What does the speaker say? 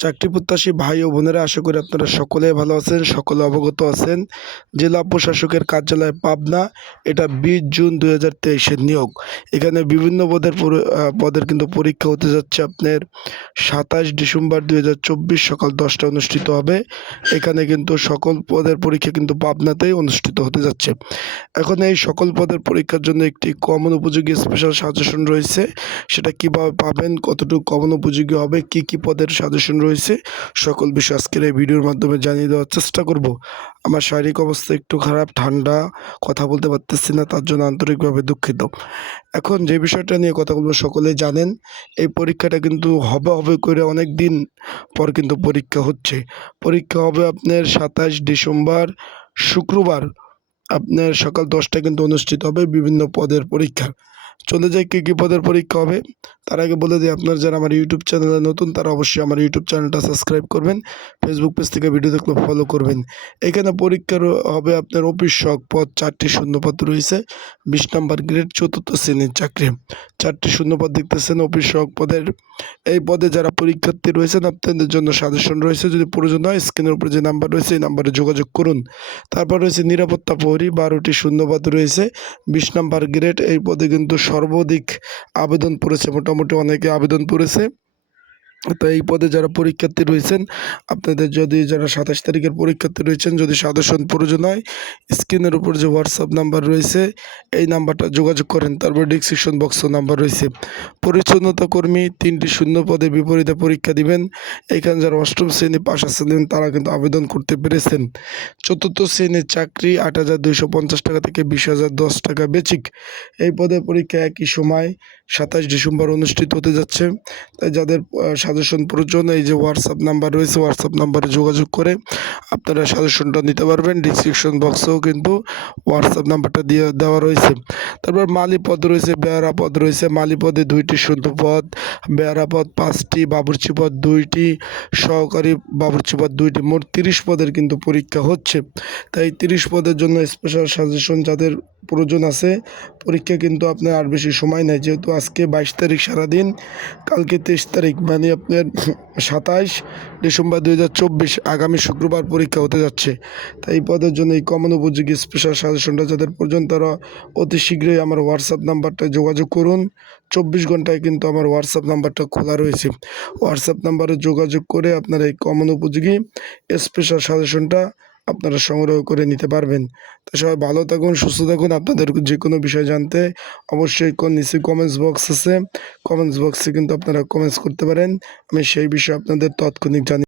চাকরি প্রত্যাশী ভাই ও বোনেরা, আশা করি আপনারা সকলে ভালো আছেন, সকলে অবগত আছেন। জেলা প্রশাসকের কার্যালয় পাবনা, এটা 20 জুন 2023-এর নিয়োগ। এখানে বিভিন্ন পদের কিন্তু পরীক্ষা হতে যাচ্ছে। আপনার 27 ডিসেম্বর 2024 সকাল 10টায় অনুষ্ঠিত হবে। এখানে কিন্তু সকল পদের পরীক্ষা কিন্তু পাবনাতেই অনুষ্ঠিত হতে যাচ্ছে। এখন এই সকল পদের পরীক্ষার জন্য একটি কমন উপযোগী স্পেশাল সাজেশন রয়েছে। সেটা কিভাবে পাবেন, কতটুকু কমন উপযোগী হবে, কি কি পদের সাজেশন রয়েছে, সকল বিষয় আজকের এই ভিডিওর মাধ্যমে জানিয়ে দেওয়ার চেষ্টা করব। আমার শারীরিক অবস্থা একটু খারাপ, ঠান্ডা, কথা বলতে পারতেছি না, তার জন্য আন্তরিকভাবে দুঃখিত। এখন যে বিষয়টা নিয়ে কথা বলবো, সকলেই জানেন এই পরীক্ষাটা কিন্তু হবে করে অনেক দিন পর কিন্তু পরীক্ষা হচ্ছে। পরীক্ষা হবে আপনার 27 ডিসেম্বর শুক্রবার, আপনার সকাল 10টায় কিন্তু অনুষ্ঠিত হবে বিভিন্ন পদের পরীক্ষা। চলে যাই কী কী পদের পরীক্ষা হবে। তার আগে বলে দিই, আপনার যারা আমার ইউটিউব চ্যানেলে নতুন তারা অবশ্যই আমার ইউটিউব চ্যানেলটা সাবস্ক্রাইব করবেন, ফেসবুক পেজ থেকে ভিডিও দেখলে ফলো করবেন। এখানে পরীক্ষার হবে আপনার অফিস সহক পদ 4টি শূন্যপদ রয়েছে। 20 নম্বর গ্রেড 4র্থ শ্রেণীর চাকরি, 4টি শূন্যপদ দেখতেছেন অফিস সহক পদের। এই পদে যারা পরীক্ষার্থী রয়েছেন আপনাদের জন্য সাজেশন রয়েছে। যদি প্রয়োজন হয় স্ক্রিনের উপরে যে নাম্বার রয়েছে এই নাম্বারে যোগাযোগ করুন। তারপর রয়েছে নিরাপত্তা প্রহরী, 12টি শূন্যপদ রয়েছে। 20 নম্বর গ্রেড, এই পদে কিন্তু সর্বাধিক আবেদন পড়েছে, মোটামুটি অনেকে আবেদন পড়েছে। তো এই পদে যারা পরীক্ষার্থী রয়েছেন, আপনাদের যদি যারা 27 তারিখের পরীক্ষার্থী রয়েছেন, যদি সাজেশন প্রয়োজন হয় স্ক্রিনের উপর যে হোয়াটসঅ্যাপ নাম্বার রয়েছে এই নাম্বারটা যোগাযোগ করেন। তারপর ডিসক্রিপশন বক্সও নাম্বার রয়েছে। পরিচ্ছন্নতা কর্মী 3টি শূন্য পদে বিপরীতে পরীক্ষা দিবেন। এখানে যারা 8ম শ্রেণী পাশ আছেন তারা কিন্তু আবেদন করতে পেরেছেন। 4র্থ শ্রেণীর চাকরি 8,250 টাকা থেকে 20,010 টাকা বেচিক। এই পদে পরীক্ষা একই সময় 27 ডিসেম্বর অনুষ্ঠিত হতে যাচ্ছে। তাই যাদের সাজেশন প্রয়োজন, এই যে হোয়াটসঅ্যাপ নাম্বার রয়েছে হোয়াটসঅ্যাপ নাম্বারে যোগাযোগ করে আপনারা সাজেশনটা নিতে পারবেন। ডিসক্রিপশন বক্সেও কিন্তু হোয়াটসঅ্যাপ নাম্বারটা দেওয়া রয়েছে। তারপর মালি পদ রয়েছে, বেয়ারা পদ রয়েছে। মালি পদে 2টি শূন্য পদ, বেয়ারা পদ 5টি, বাবুর্চি পদ 2টি, সহকারী বাবুর্চি পদ 2টি, মোট 30 পদের কিন্তু পরীক্ষা হচ্ছে। তাই 30 পদের জন্য স্পেশাল সাজেশন যাদের প্রয়োজন আছে। পরীক্ষা কিন্তু আপনার আর বেশি সময় নেই, যেহেতু আজকে 22 তারিখ সারাদিন, কালকে 23 তারিখ, মানে আপনার 27 ডিসেম্বর 2024 আগামী শুক্রবার পরীক্ষা হতে যাচ্ছে। তাই এই পদের জন্য এই কমন উপযোগী স্পেশাল সাজেশনটা যাদের প্রয়োজন তারা অতি শীঘ্রই আমার হোয়াটসঅ্যাপ নাম্বারটায় যোগাযোগ করুন। 24 ঘন্টায় কিন্তু আমার হোয়াটসঅ্যাপ নাম্বারটা খোলা রয়েছে। হোয়াটসঅ্যাপ নাম্বারে যোগাযোগ করে আপনারা এই কমন উপযোগী স্পেশাল সাজেশনটা আপনারা সংগ্রহ করে নিতে পারবেন। তো সবাই ভালো থাকুন, সুস্থ থাকুন। আপনাদের যে কোনো বিষয় জানতে অবশ্যই নিচে কমেন্টস বক্স আছে, কমেন্টস বক্সে কিন্তু আপনারা কমেন্টস করতে পারেন। আমি সেই বিষয়ে আপনাদের তাৎক্ষণিক জানি।